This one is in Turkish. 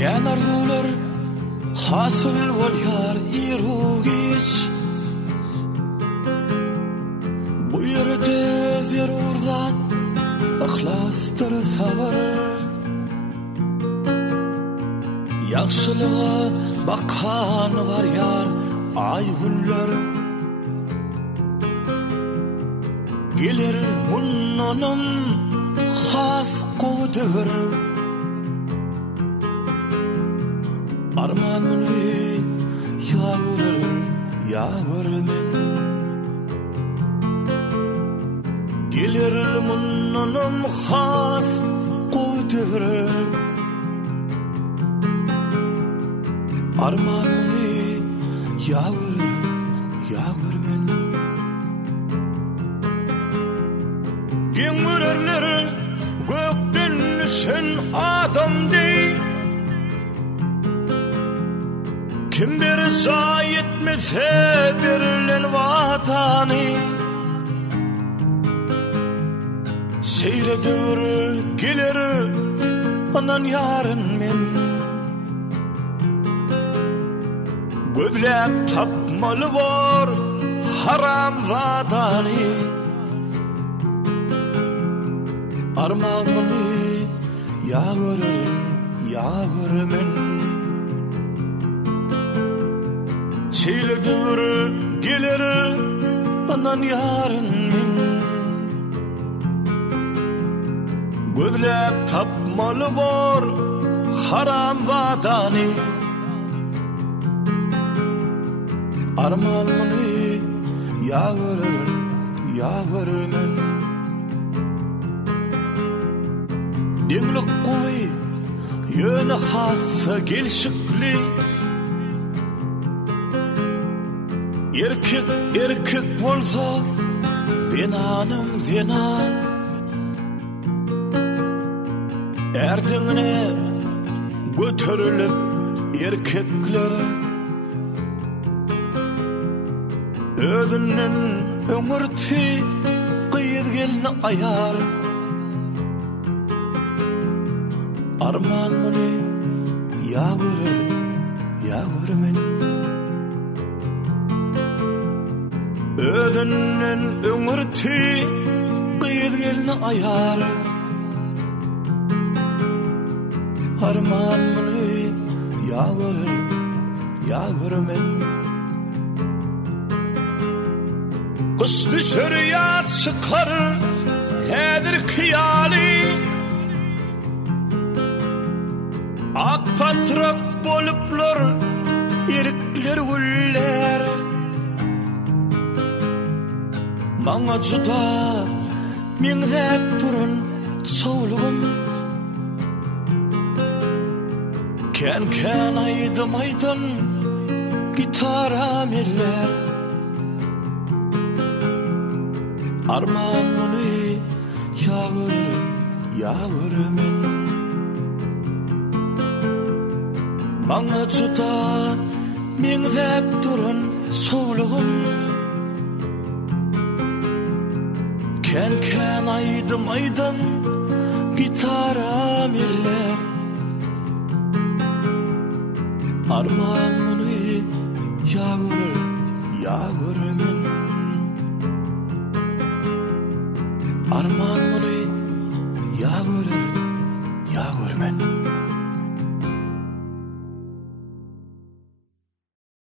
Kän arzular hasyl bolýar ýerugiç. Bu ýerde berurdan ihlasdyr sabar. Ýagşylyga bakan var ýar ay günler. Gelir munnunum has gowdyr. Arman muni yağırın, yağırmen. Gelir munnunum has gowdyr. Arman muni yağırın, yağırmen. Gümürler gökden sen adam dey. Kim bir zayetmese birilen vatani. Seyredir gelir anan yarın men. Gözlep tapmalı var haram vatani. Armanını yağırın, yağırmen. Çeyledir gelir anan yarın men. Gözlep tapmalı var haram vatani. Armanını yağırın, yağırmen. Demlik qowy ýöne hassa gelşikli. Erkek erkek bolsa zenanım zenan. Erdiňine göterilip erkekler özünden öňürti gyýyzgelini ayar. Arman muni yağırın, yağırmen. Özünden öňürti gyýyzgelini ayar. Arman muni yağırın, yağırmen. Kış düşer ýat çykar häzir kıyali. Ak patrak boluplar yerikler güller. Maňa juda meňzep durun sowlugum. Kän aýdym aýdyn gitaram eller. Arman muni yağırın, yağırmen. Maňa juda meňzep durun sowlugum. Kän aýdym aýdym gitaram eller. Arman muni yağırın, yağırmen. Arman muni yağırın, yağırmen.